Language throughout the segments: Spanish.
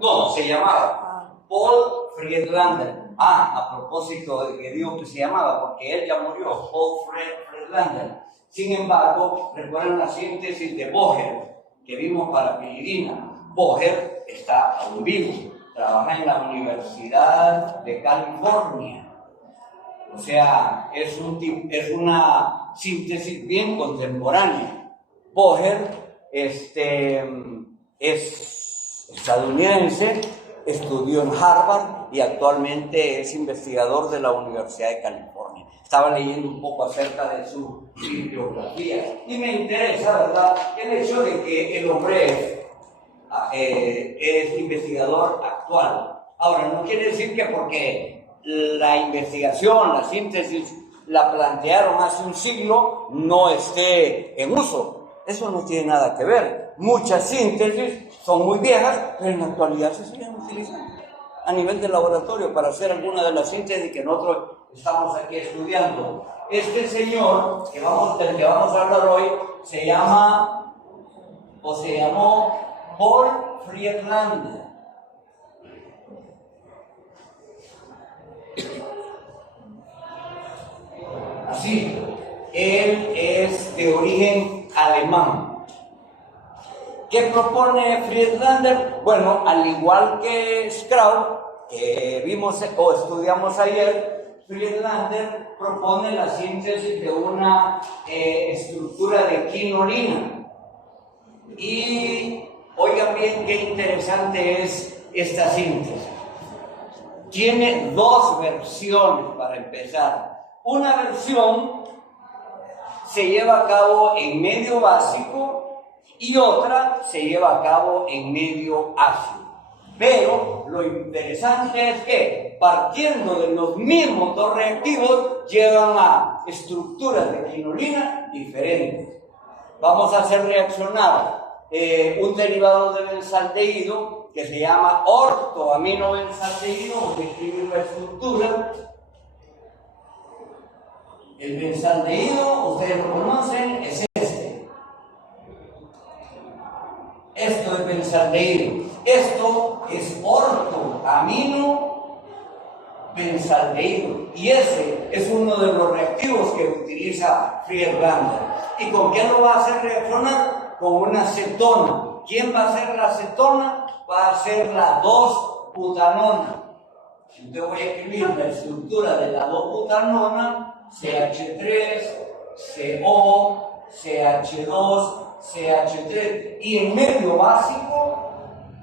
No, se llamaba Paul Friedlander. A propósito de que digo que se llamaba, porque él ya murió, Paul Friedlander. Sin embargo, recuerdan la síntesis de Boger, que vimos para piridina. Boger está aún vivo, trabaja en la Universidad de California. O sea, es una síntesis bien contemporánea. Boger es estadounidense, estudió en Harvard y actualmente es investigador de la Universidad de California. Estaba leyendo un poco acerca de su bibliografía y me interesa, ¿verdad?, el hecho de que el hombre es investigador actual. Ahora, no quiere decir que porque la investigación, la síntesis, la plantearon hace un siglo, no esté en uso. Eso no tiene nada que ver. Muchas síntesis son muy viejas, pero en la actualidad se siguen utilizando a nivel de laboratorio para hacer alguna de las síntesis que nosotros estamos aquí estudiando. Este señor del que vamos a hablar hoy se llamó Paul Friedlander. Así, él es de origen alemán. ¿Qué propone Friedlander? Bueno, al igual que Strauss, que vimos o estudiamos ayer, Friedlander propone la síntesis de una estructura de quinolina. Y oigan bien qué interesante es esta síntesis. Tiene dos versiones para empezar. Una versión se lleva a cabo en medio básico y otra se lleva a cabo en medio ácido. Pero lo interesante es que, partiendo de los mismos dos reactivos, llevan a estructuras de quinolina diferentes. Vamos a hacer reaccionar un derivado de benzaldehído que se llama ortoaminobenzaldehído. Vamos a escribir la estructura. El benzaldehído, ustedes lo conocen, es este. Esto es benzaldehído. Esto es ortoaminobenzaldehído. Y ese es uno de los reactivos que utiliza Friedlander. ¿Y con qué lo va a hacer reaccionar? Con una cetona. ¿Quién va a hacer la cetona? Va a ser la 2-butanona. Entonces voy a escribir la estructura de la 2-butanona. CH3, CO, CH2, CH3. Y en medio básico,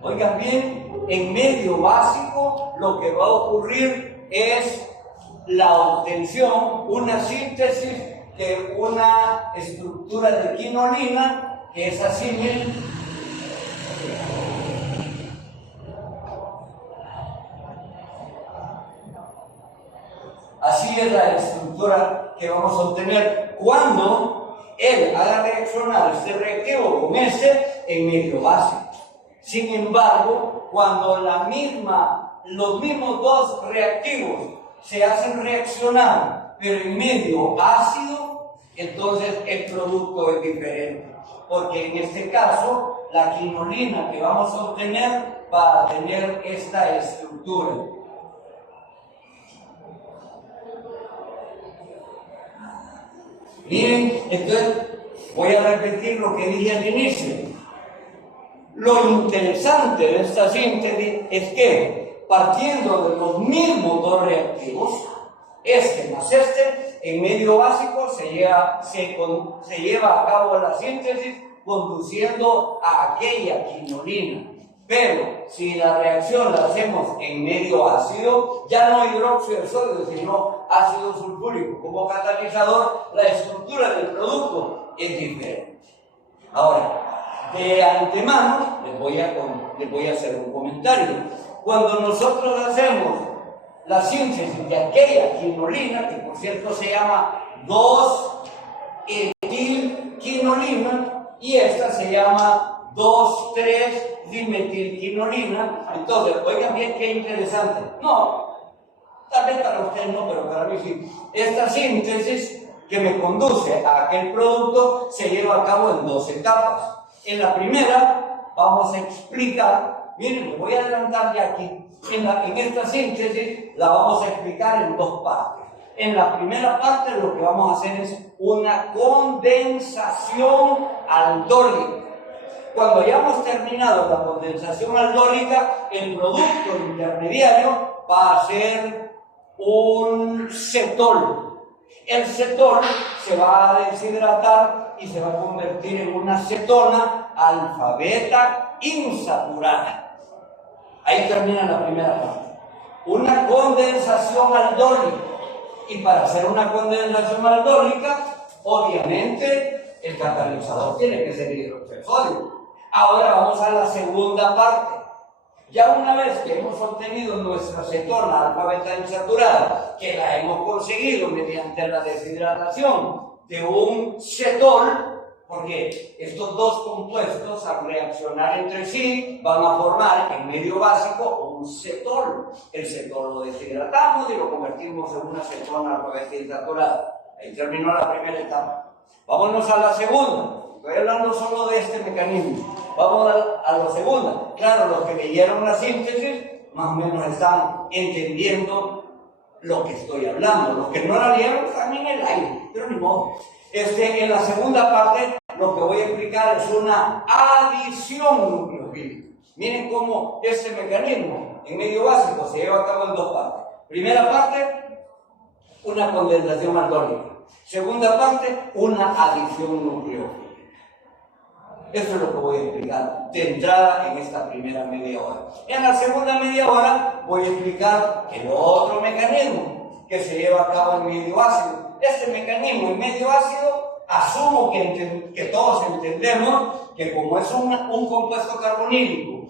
oigan bien, en medio básico lo que va a ocurrir es la obtención, una síntesis de una estructura de quinolina que es así, miren. Así es la estructura que vamos a obtener cuando él haga reaccionar este reactivo con este en medio básico. Sin embargo, cuando los mismos dos reactivos se hacen reaccionar, pero en medio ácido, entonces el producto es diferente. Porque en este caso, la quinolina que vamos a obtener va a tener esta estructura. Miren, entonces voy a repetir lo que dije al inicio. Lo interesante de esta síntesis es que, partiendo de los mismos dos reactivos, este más este, en medio básico se lleva a cabo la síntesis conduciendo a aquella quinolina. Pero si la reacción la hacemos en medio ácido, ya no hidróxido de sodio, sino ácido sulfúrico. Como catalizador, la estructura del producto es diferente. Ahora, de antemano, les voy a hacer un comentario. Cuando nosotros hacemos la síntesis de aquella quinolina, que por cierto se llama 2-etilquinolina, y esta se llama 2,3-dimetilquinolina. Entonces, oigan bien qué interesante. No, tal vez para ustedes no, pero para mí sí. Esta síntesis que me conduce a aquel producto se lleva a cabo en dos etapas. En la primera vamos a explicar, Miren, me voy a adelantar ya aquí. En esta síntesis la vamos a explicar en dos partes. En la primera parte lo que vamos a hacer es una condensación aldólica. Cuando hayamos terminado la condensación aldólica, el producto intermediario va a ser un cetol. El cetol se va a deshidratar y se va a convertir en una cetona alfa-beta insaturada. Ahí termina la primera parte. Una condensación aldólica. Y para hacer una condensación aldólica, obviamente, el catalizador tiene que ser hidróxido de sodio. Ahora vamos a la segunda parte. Ya una vez que hemos obtenido nuestra cetona alfa-beta insaturada, que la hemos conseguido mediante la deshidratación de un cetol, porque estos dos compuestos al reaccionar entre sí van a formar en medio básico un cetol. El cetol lo deshidratamos y lo convertimos en una cetona alfa-beta insaturada. Ahí terminó la primera etapa. Vámonos a la segunda. Estoy hablando solo de este mecanismo. Vamos a la segunda. Claro, los que leyeron la síntesis más o menos están entendiendo lo que estoy hablando. Los que no la leyeron están en el aire, pero ni modo. En la segunda parte lo que voy a explicar es una adición nucleofílica. Miren cómo este mecanismo en medio básico se lleva a cabo en dos partes. Primera parte, una condensación aldólica. Segunda parte, una adición nucleofílica. Eso es lo que voy a explicar de entrada en esta primera media hora. En la segunda media hora voy a explicar el otro mecanismo que se lleva a cabo en medio ácido. Este mecanismo en medio ácido, asumo que todos entendemos que como es un compuesto carbonílico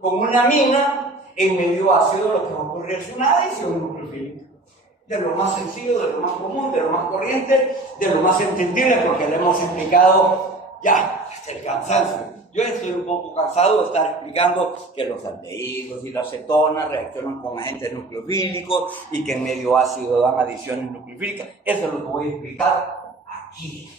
con una amina, en medio ácido lo que va a ocurrir es una adición nucleofílica. De lo más sencillo, de lo más común, de lo más corriente, de lo más entendible, porque lo hemos explicado ya hasta el cansancio. Yo estoy un poco cansado de estar explicando que los aldehídos y las cetonas reaccionan con agentes nucleofílicos y que en medio ácido dan adiciones nucleofílicas. Eso es lo que voy a explicar aquí.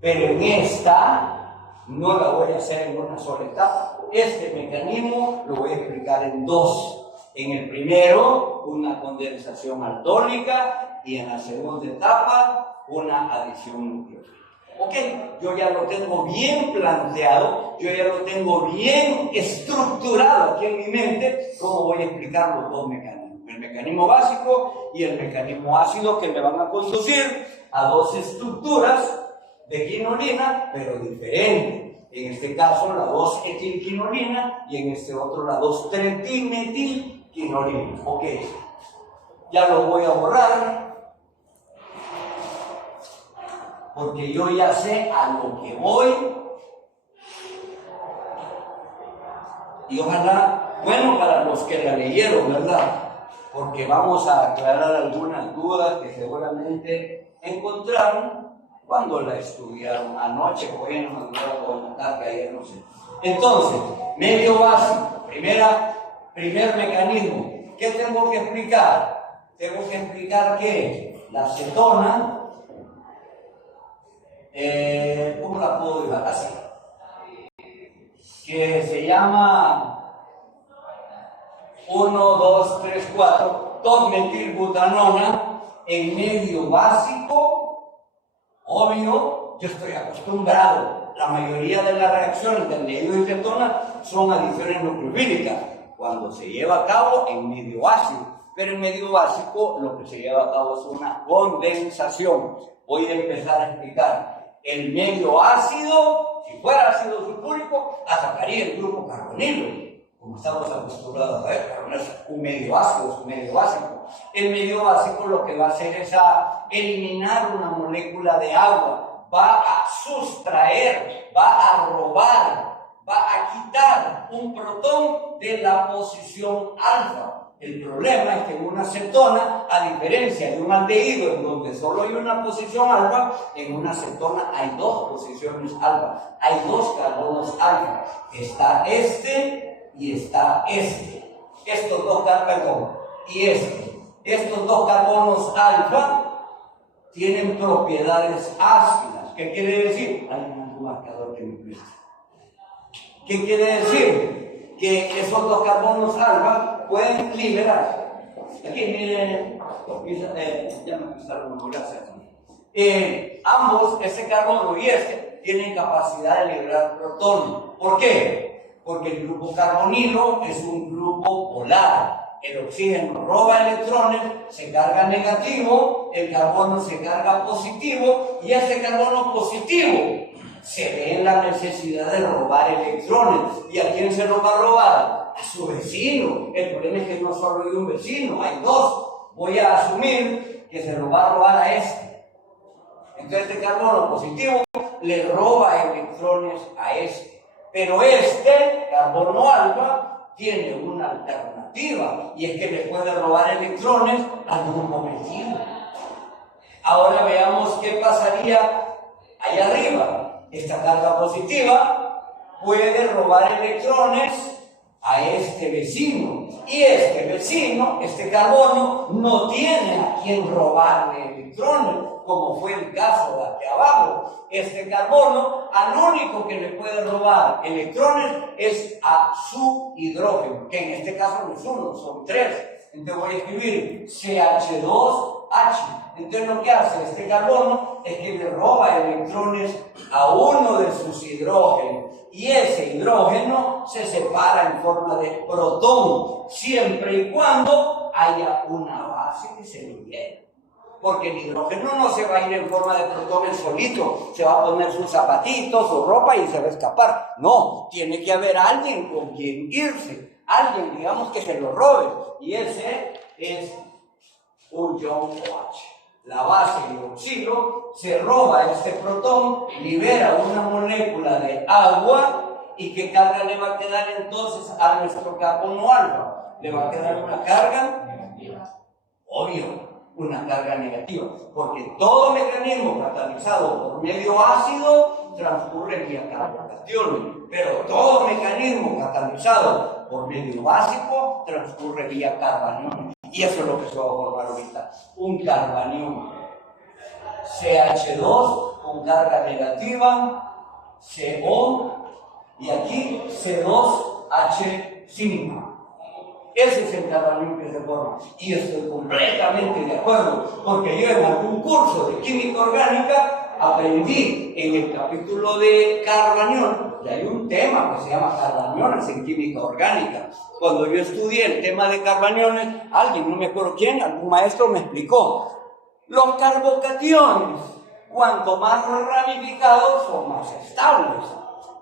Pero en esta no la voy a hacer en una sola etapa. Este mecanismo lo voy a explicar en dos. En el primero, una condensación aldólica, y en la segunda etapa, una adición nucleofílica. Ok, yo ya lo tengo bien planteado, yo ya lo tengo bien estructurado aquí en mi mente, cómo voy a explicar los dos mecanismos. El mecanismo básico y el mecanismo ácido, que me van a conducir a dos estructuras de quinolina, pero diferentes. En este caso, la 2-etilquinolina y en este otro, la 2-3-dimetilquinolina. Ok, ya lo voy a borrar, porque yo ya sé a lo que voy. Y ojalá, bueno, para los que la leyeron, ¿verdad? Porque vamos a aclarar algunas dudas que seguramente encontraron cuando la estudiaron anoche, o en la madrugada o en la tarde, ayer, no sé. Entonces, medio básico, primer mecanismo. ¿Qué tengo que explicar? Tengo que explicar que la cetona, ¿cómo la puedo dejar así? Que se llama 2-metilbutanona en medio básico. Obvio, yo estoy acostumbrado. La mayoría de las reacciones de aldehído y cetona son adiciones nucleofílicas cuando se lleva a cabo en medio ácido. Pero en medio básico lo que se lleva a cabo es una condensación. Voy a empezar a explicar. El medio ácido, si fuera ácido sulfúrico, atacaría el grupo carbonilo, como estamos acostumbrados a ver, pero no es un medio ácido, es un medio básico. El medio básico lo que va a hacer es eliminar una molécula de agua, va a sustraer, va a robar, va a quitar un protón de la posición alfa. El problema es que en una cetona, a diferencia de un aldehído en donde solo hay una posición alfa, en una cetona hay dos posiciones alfa, hay dos carbonos alfa. Está este y está este. Estos dos carbonos y este. Estos dos carbonos alfa tienen propiedades ácidas. ¿Qué quiere decir? Hay un marcador que me presta. ¿Qué quiere decir? que esos dos carbonos alfa pueden liberarse. Aquí miren, ya me gustaron los gracias. Ambos, este carbono y este, tienen capacidad de liberar protones. ¿Por qué? Porque el grupo carbonilo es un grupo polar. El oxígeno roba electrones, se carga negativo, el carbono se carga positivo, y este carbono positivo se ve en la necesidad de robar electrones. ¿Y a quién se los va a robar? A su vecino. El problema es que no solo hay un vecino, hay dos. Voy a asumir que se los va a robar a este. Entonces este carbono positivo le roba electrones a este. Pero este carbono alfa tiene una alternativa, y es que le puede robar electrones al grupo metilo. Ahora veamos qué pasaría allá arriba. Esta carga positiva puede robar electrones a este vecino, y este vecino, este carbono, no tiene a quien robarle electrones, como fue el caso de aquí abajo. Este carbono, al único que le puede robar electrones es a su hidrógeno, que en este caso no es uno, son tres. Entonces voy a escribir CH2H. Entonces lo que hace este carbono es que le roba electrones a uno de sus hidrógenos, y ese hidrógeno se separa en forma de protón, siempre y cuando haya una base que se libere. Porque el hidrógeno no se va a ir en forma de protón solito, se va a poner sus zapatitos, su ropa y se va a escapar. No, tiene que haber alguien con quien irse, alguien, digamos, que se lo robe, y ese es un ion OH. La base hidroxilo se roba este protón, libera una molécula de agua, y ¿qué carga le va a quedar entonces a nuestro carbono alfa? Le va a quedar una carga negativa. Obvio, una carga negativa, porque todo mecanismo catalizado por medio ácido transcurre vía carbocationes, pero todo mecanismo catalizado por medio básico transcurre vía carbanión. Y eso es lo que se va a formar ahorita, un carbanión. CH2 con carga negativa, CO, y aquí C2H5. Ese es el carbanión que se forma. Y estoy completamente de acuerdo, porque yo en algún curso de química orgánica aprendí en el capítulo de carbanión, y hay un tema que se llama carbaniones en química orgánica. Cuando yo estudié el tema de carbaniones, alguien, no me acuerdo quién, algún maestro me explicó, los carbocationes, cuanto más ramificados, son más estables.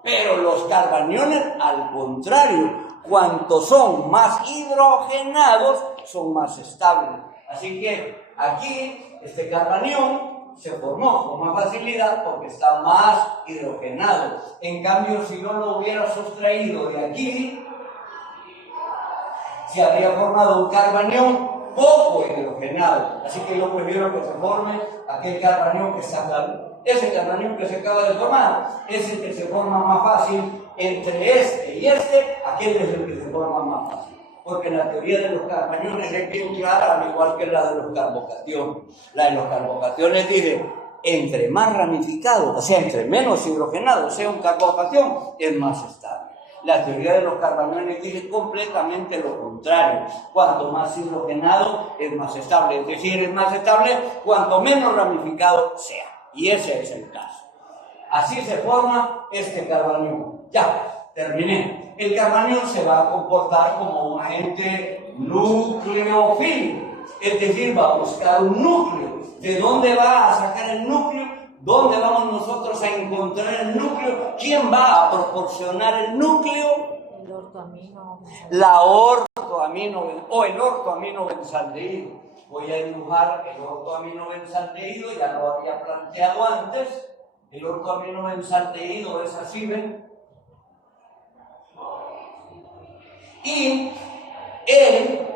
Pero los carbaniones, al contrario, cuanto son más hidrogenados, son más estables. Así que aquí, este carbanión se formó con más facilidad porque está más hidrogenado. En cambio, si yo lo hubiera sustraído de aquí, se habría formado un carbanión poco hidrogenado. Así que yo prefiero que se forme aquel carbanión que está acá. Ese carbanión que se acaba de formar es el que se forma más fácil entre este y este. Aquel es el que se forma más fácil, porque la teoría de los carbaniones es bien clara, al igual que la de los carbocationes. La de los carbocationes dice, entre más ramificado, o sea, entre menos hidrogenado sea un carbocatión, es más estable. La teoría de los carbaniones dice completamente lo contrario. Cuanto más hidrogenado es más estable, es decir, es más estable cuanto menos ramificado sea. Y ese es el caso. Así se forma este carbanión. Ya, terminé. El carbanión se va a comportar como un agente nucleofílico, es decir, va a buscar un núcleo. ¿De dónde va a sacar el núcleo? ¿Dónde vamos nosotros a encontrar el núcleo? ¿Quién va a proporcionar el núcleo? El ortoamino. La ortoamino o el ortoaminobenzaldehído. Voy a dibujar el ortoaminobenzaldehído, ya lo había planteado antes. El ortoaminobenzaldehído es así, ¿ven? Y él,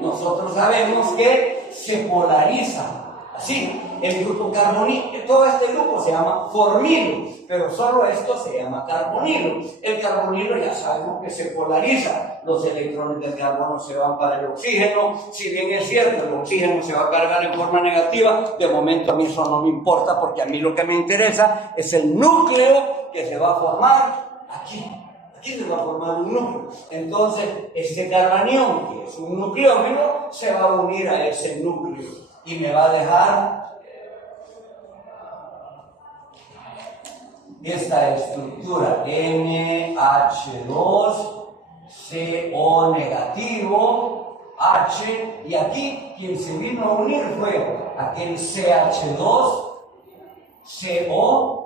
nosotros sabemos que se polariza. Así, el grupo carbonilo, todo este grupo se llama formilo, pero solo esto se llama carbonilo. El carbonilo ya sabemos que se polariza. Los electrones del carbono se van para el oxígeno. Si bien es cierto, el oxígeno se va a cargar en forma negativa, de momento a mí eso no me importa, porque a mí lo que me interesa es el núcleo que se va a formar aquí. Aquí se va a formar un núcleo. Entonces, este carbanión, que es un nucleófilo, se va a unir a ese núcleo y me va a dejar esta estructura NH2CO negativo, H, y aquí quien se vino a unir fue aquel CH2CO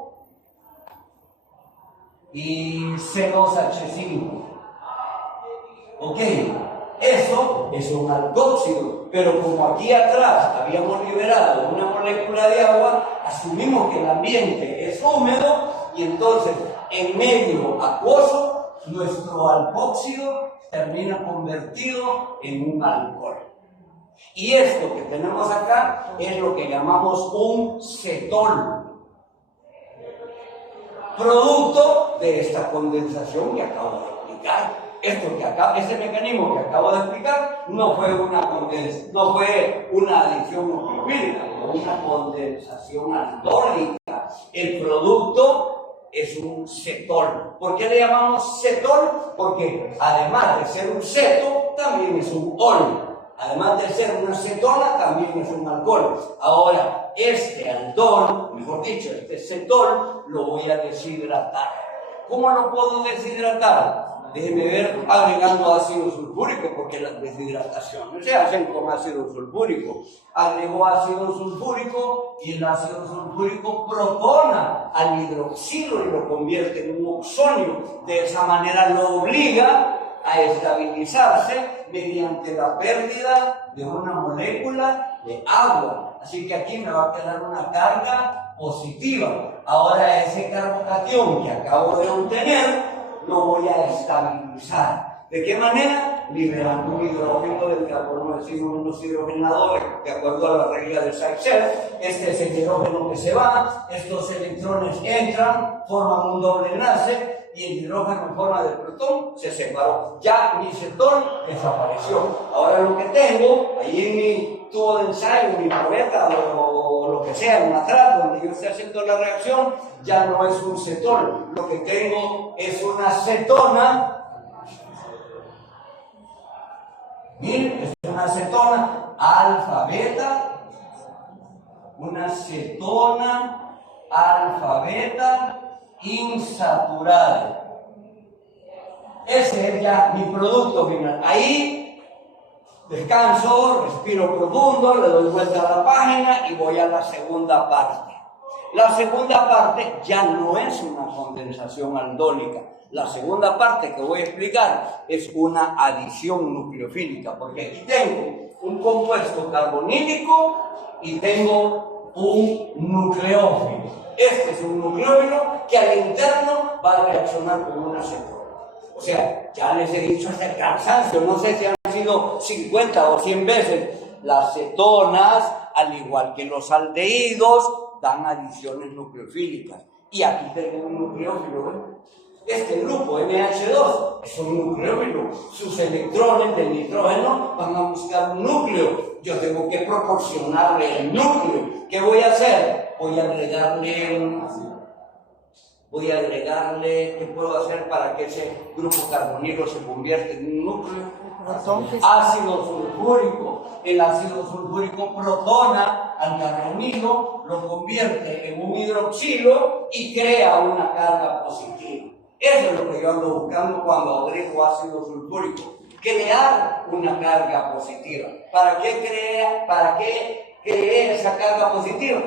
y C2H5. Ok, eso es un alcóxido, pero como aquí atrás habíamos liberado una molécula de agua, asumimos que el ambiente es húmedo y entonces en medio acuoso nuestro alcóxido termina convertido en un alcohol. Y esto que tenemos acá es lo que llamamos un cetol, producto de esta condensación que acabo de explicar. Este mecanismo que acabo de explicar no fue una adición nucleofílica, fue una condensación aldólica. El producto es un cetol. ¿Por qué le llamamos cetol? Porque además de ser un ceto, también es un ol. Además de ser una cetona, también es un alcohol. Ahora, este aldol, mejor dicho, este cetol, lo voy a deshidratar. ¿Cómo lo puedo deshidratar? Déjeme ver, agregando ácido sulfúrico, porque las deshidrataciones se hacen con ácido sulfúrico. Agrego ácido sulfúrico y el ácido sulfúrico protona al hidroxilo y lo convierte en un oxonio. De esa manera lo obliga a estabilizarse mediante la pérdida de una molécula de agua. Así que aquí me va a quedar una carga positiva. Ahora ese carbocatión que acabo de obtener lo voy a estabilizar. ¿De qué manera? Liberando un hidrógeno del carbono vecino menos hidrogenado, de acuerdo a la regla de Sykes. Este es el hidrógeno que se va, estos electrones entran, forman un doble enlace, y el hidrógeno en forma de protón se separó. Ya mi cetol desapareció. Ahora lo que tengo, ahí en mi tubo de ensayo, mi probeta o lo que sea, un atrás donde yo esté haciendo la reacción, ya no es un cetol. Lo que tengo es una cetona. Miren, es una cetona alfa-beta. Una cetona alfa-beta insaturada. Ese es ya mi producto final. Ahí descanso, respiro profundo, le doy vuelta a la página y voy a la segunda parte. La segunda parte ya no es una condensación aldólica. La segunda parte que voy a explicar es una adición nucleofílica, porque aquí tengo un compuesto carbonílico y tengo un nucleófilo. Este es un nucleófilo que al interno va a reaccionar con una cetona. O sea, ya les he dicho hasta el cansancio, no sé si han sido 50 o 100 veces, las cetonas, al igual que los aldehídos, dan adiciones nucleofílicas. Y aquí tengo un nucleófilo, ¿ven? Este grupo NH2 es un nucleófilo. Sus electrones del nitrógeno van a buscar un núcleo. Yo tengo que proporcionarle el núcleo. ¿Qué voy a hacer? Voy a agregarle, ¿qué puedo hacer para que ese grupo carbonilo se convierta en un núcleo? Ácido sulfúrico. El ácido sulfúrico protona al carbonilo, lo convierte en un hidroxilo y crea una carga positiva. Eso es lo que yo ando buscando cuando agrego ácido sulfúrico. Crear una carga positiva. ¿Para qué cree esa carga positiva?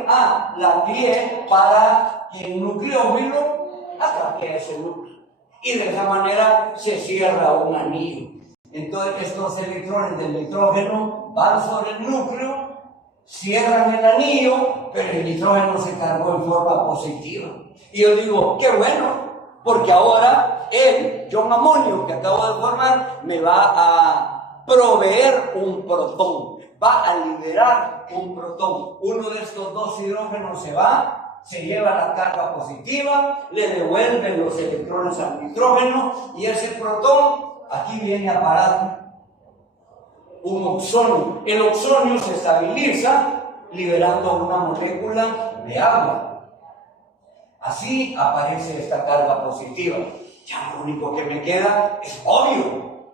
La creé para que el nucleófilo atrape ese núcleo. Y de esa manera se cierra un anillo. Entonces estos electrones del nitrógeno van sobre el núcleo, cierran el anillo, pero el nitrógeno se cargó en forma positiva. Y yo digo, qué bueno, porque ahora el ion amonio que acabo de formar me va a proveer un protón, va a liberar un protón. Uno de estos dos hidrógenos se va, se lleva la carga positiva, le devuelven los electrones al nitrógeno y ese protón aquí viene a parar un oxonio. El oxonio se estabiliza liberando una molécula de agua. Así aparece esta carga positiva. Ya lo único que me queda es obvio,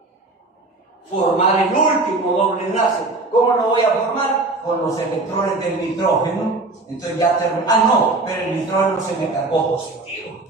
formar el último doble enlace. ¿Cómo lo voy a formar? Con los electrones del nitrógeno. Entonces ya termino. Ah, no, pero el nitrógeno se me cargó positivo.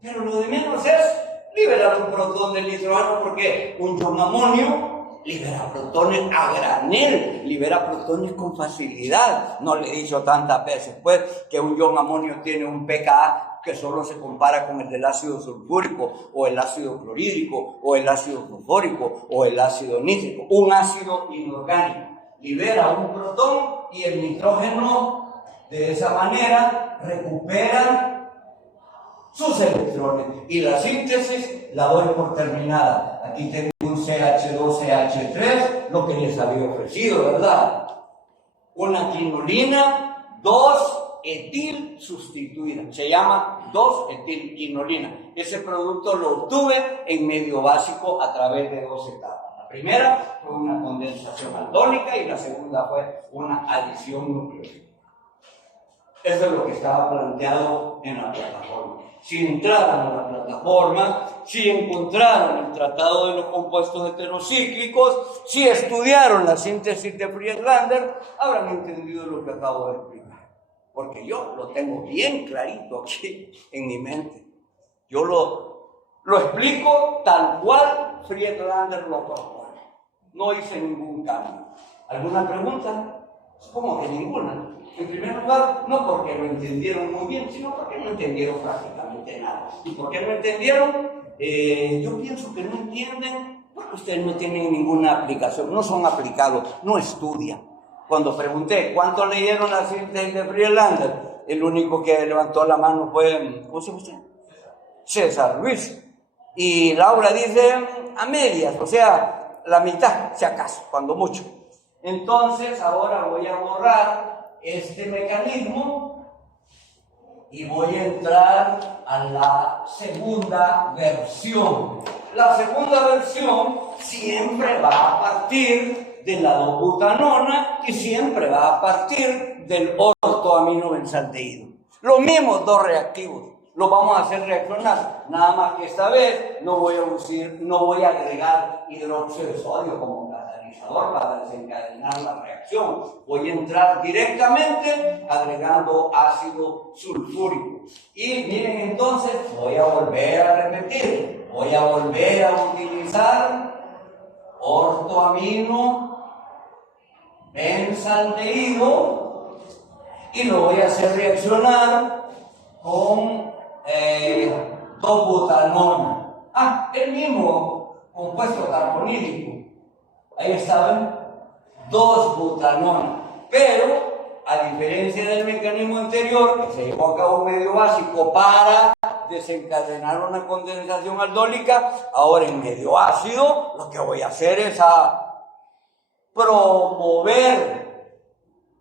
Pero lo de menos es liberar un protón del nitrógeno, porque un ion amonio libera protones a granel, libera protones con facilidad. No le he dicho tantas veces, pues, que un ion amonio tiene un pKa que solo se compara con el del ácido sulfúrico, o el ácido clorhídrico, o el ácido fosfórico, o el ácido nítrico. Un ácido inorgánico libera un protón y el nitrógeno de esa manera recupera sus electrones. Y la síntesis la doy por terminada. Aquí tengo un CH2CH3, lo que les había ofrecido, ¿verdad? Una quinolina, 2-etil sustituida. Se llama 2-etilquinolina. Ese producto lo obtuve en medio básico a través de 2 etapas. La primera fue una condensación aldólica y la segunda fue una adición nucleófila. Eso es lo que estaba planteado en la plataforma. Si entraran a la plataforma, si encontraron el tratado de los compuestos heterocíclicos, si estudiaron la síntesis de Friedlander, habrán entendido lo que acabo de explicar. Porque yo lo tengo bien clarito aquí en mi mente. Yo lo explico tal cual Friedlander lo propone. No hice ningún cambio. ¿Alguna pregunta? ¿Cómo que ninguna? En primer lugar, no porque lo entendieron muy bien, sino porque no entendieron prácticamente nada. ¿Y por qué no entendieron? Yo pienso que no entienden porque ustedes no tienen ninguna aplicación, no son aplicados, no estudian. Cuando pregunté cuánto leyeron la síntesis de Friedlander, el único que levantó la mano fue, ¿cómo se llama usted? César Luis. Y Laura dice a medias, o sea, la mitad, si acaso, cuando mucho. Entonces, ahora voy a borrar este mecanismo y voy a entrar a la segunda versión. La segunda versión siempre va a partir de la 2-butanona y siempre va a partir del ortoaminobenzaldehído. Los mismos dos reactivos los vamos a hacer reaccionar, nada más que esta vez no voy a agregar hidróxido de sodio como catalizador para desencadenar la reacción. Voy a entrar directamente agregando ácido sulfúrico. Y miren, entonces voy a volver a repetir, voy a volver a utilizar ortoamino benzaldehído y lo voy a hacer reaccionar con 2-butanona. El mismo compuesto carbonílico. Ahí está, 2-butanona. Pero, a diferencia del mecanismo anterior, que se llevó a cabo un medio básico para desencadenar una condensación aldólica, ahora en medio ácido, lo que voy a hacer es promover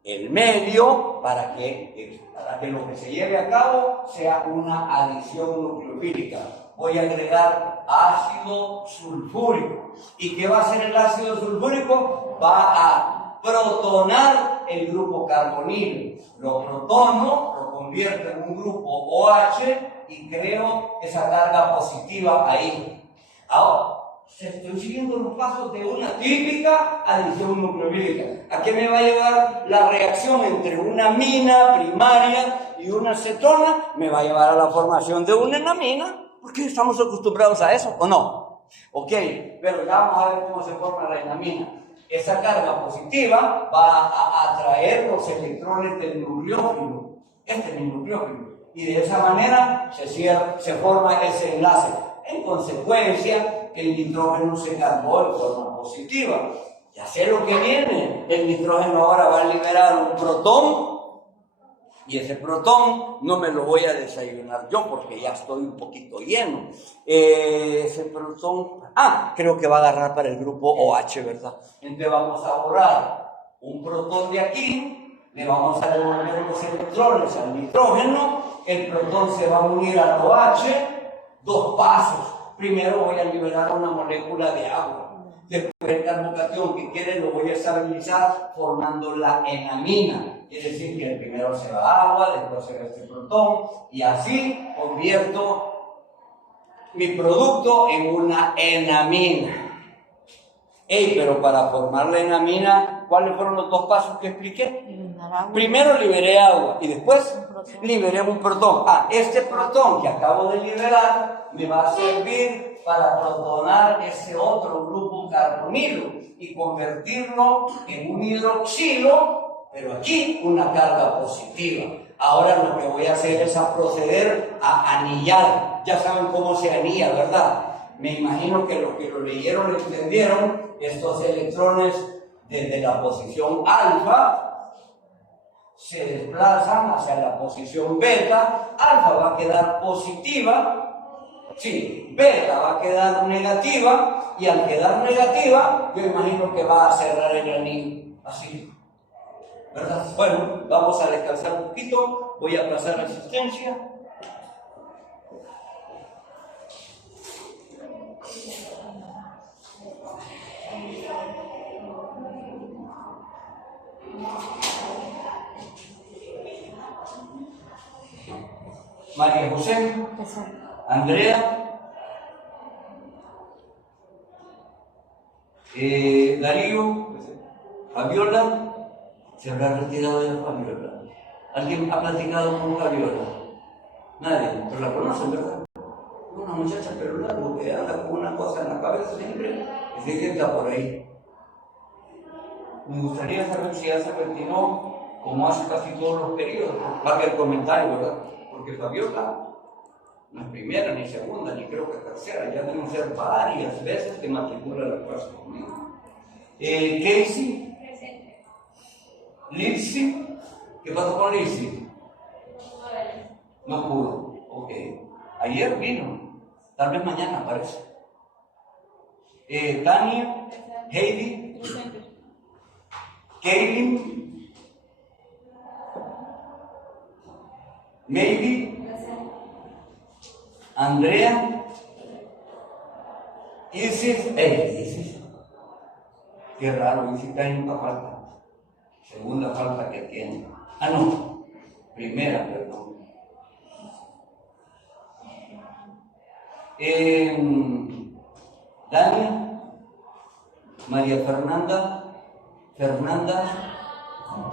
el medio para que lo que se lleve a cabo sea una adición nucleofílica. Voy a agregar ácido sulfúrico. ¿Y qué va a hacer el ácido sulfúrico? Va a protonar el grupo carbonilo. Lo protono, lo convierto en un grupo OH y creo esa carga positiva ahí. Ahora, estoy siguiendo los pasos de una típica adición nucleofílica. ¿A qué me va a llevar la reacción entre una amina primaria y una cetona? Me va a llevar a la formación de una enamina, porque estamos acostumbrados a eso, ¿o no? Ok, pero ya vamos a ver cómo se forma la enamina. Esa carga positiva va a atraer los electrones del nucleófilo. Este es el nucleófilo. Y de esa manera se forma ese enlace. En consecuencia, el nitrógeno se cargó de forma positiva. Ya sé lo que viene. El nitrógeno ahora va a liberar un protón y ese protón no me lo voy a desayunar yo porque ya estoy un poquito lleno. Ese protón, creo que va a agarrar para el grupo OH, ¿verdad? Entonces vamos a borrar un protón de aquí, le vamos a devolver los electrones al nitrógeno, el protón se va a unir al OH, 2 pasos. Primero voy a liberar una molécula de agua. Después el carbocatión que quiere lo voy a estabilizar formando la enamina. Quiere decir que primero se va agua, después se va este protón y así convierto mi producto en una enamina. Pero para formar la enamina, ¿cuáles fueron los dos pasos que expliqué? Primero liberé agua y después liberé un protón. Este protón que acabo de liberar me va a servir para protonar ese otro grupo carbonilo y convertirlo en un hidroxilo, pero aquí una carga positiva. Ahora lo que voy a hacer es proceder a anillar. Ya saben cómo se anilla, ¿verdad? Me imagino que los que lo leyeron lo entendieron. Estos electrones desde la posición alfa se desplazan hacia la posición beta. Alfa va a quedar positiva, sí, beta va a quedar negativa, y al quedar negativa, yo imagino que va a cerrar el anillo, así, ¿verdad? Bueno, vamos a descansar un poquito, voy a pasar resistencia. María José, Andrea, Darío, Fabiola. ¿Se habrá retirado ya Fabiola? ¿Alguien ha platicado con Fabiola? Nadie, pero la conocen, ¿verdad? Una muchacha pero largo que anda con una cosa en la cabeza siempre y sigue está por ahí. Me gustaría saber si ya se retiró, como hace casi todos los periodos. Va a haber comentario, ¿verdad? Porque Fabiola no es primera, ni segunda, ni creo que tercera. Ya deben ser varias veces que matricula la clase conmigo. Casey. Lizzy. ¿Qué pasó con Lizzy? No pudo. Ok. Ayer vino. Tal vez mañana aparece. Tania. Heidi. Kaylin. Maybe. Andrea. Isis. Isis. Qué raro, Isis está en una falta. Segunda falta que tiene. No. Primera, perdón. Dania. María Fernanda.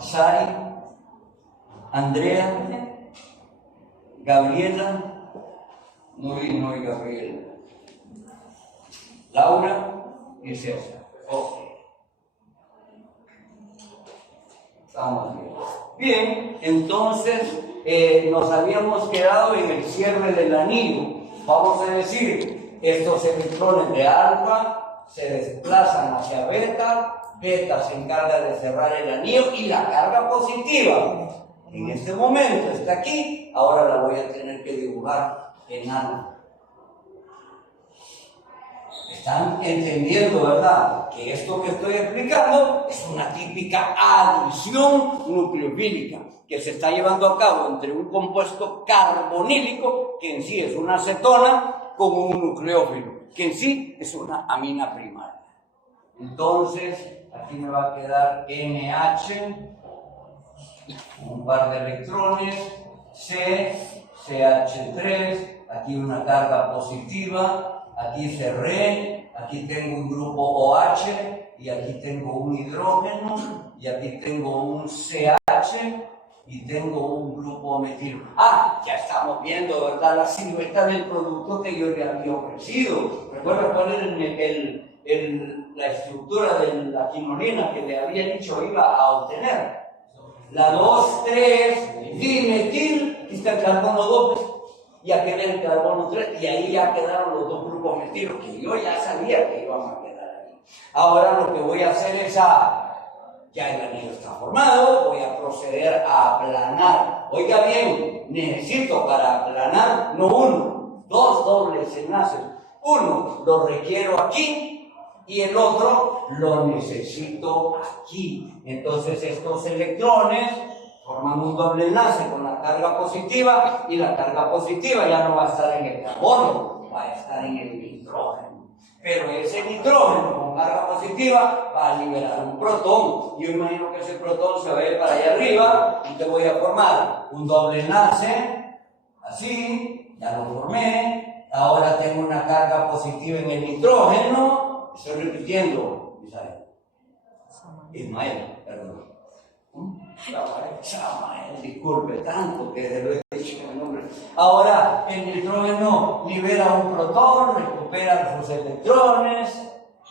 Sari. Andrea. Gabriela. No vino hoy Gabriela. Laura y César. Ok. Estamos bien. Bien, entonces nos habíamos quedado en el cierre del anillo. Vamos a decir, estos electrones de alfa se desplazan hacia beta, beta se encarga de cerrar el anillo y la carga positiva en este momento está aquí, ahora la voy a tener que dibujar en alfa. Están entendiendo, ¿verdad? Que esto que estoy explicando es una típica adición nucleofílica que se está llevando a cabo entre un compuesto carbonílico, que en sí es una acetona, con un nucleófilo, que en sí es una amina primaria. Entonces, aquí me va a quedar NH, un par de electrones, CH3, aquí una carga positiva. Aquí cerré, aquí tengo un grupo OH y aquí tengo un hidrógeno y aquí tengo un CH y tengo un grupo metilo. Ya estamos viendo, ¿verdad? La silueta del producto que yo le había ofrecido. ¿Recuerda cuál era la estructura de la quinolina que le había dicho iba a obtener? La 2,3-dimetil, aquí está el carbono doble. Y aquel el carbono 3, y ahí ya quedaron los dos grupos metilos, que yo ya sabía que iban a quedar ahí. Ahora lo que voy a hacer es ya el anillo está formado, voy a proceder a aplanar. Oiga bien, necesito para aplanar no uno, dos dobles enlaces. Uno lo requiero aquí y el otro lo necesito aquí. Entonces estos electrones forman un doble enlace con la carga positiva y la carga positiva ya no va a estar en el carbono, va a estar en el nitrógeno. Pero ese nitrógeno con carga positiva va a liberar un protón. Yo imagino que ese protón se va a ir para allá arriba y te voy a formar un doble enlace, así, ya lo formé, Ahora tengo una carga positiva en el nitrógeno. Estoy repitiendo, Ismael, perdón. Samael, disculpe tanto que lo he dicho en el nombre. Ahora el nitrógeno libera un protón, recupera sus electrones,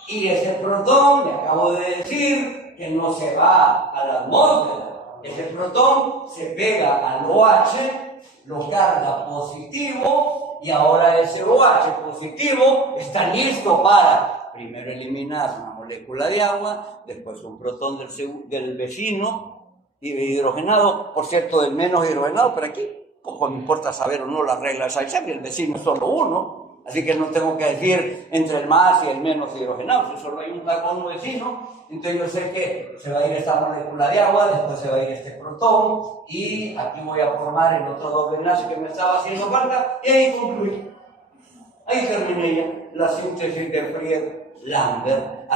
y ese protón, le acabo de decir, que no se va a la atmósfera. Ese protón se pega al OH, lo carga positivo, y ahora ese OH positivo está listo para primero eliminar una molécula de agua, después un protón del vecino hidrogenado, por cierto, del menos hidrogenado, pero aquí poco me importa saber o no las reglas de Science, el vecino es solo uno, así que no tengo que decir entre el más y el menos hidrogenado, si solo hay un carbono vecino, entonces yo sé que se va a ir esta molécula de agua, después se va a ir este protón, y aquí voy a formar el otro doble enlace que me estaba haciendo falta, y ahí concluí. Ahí terminé ya la síntesis de Friedlander.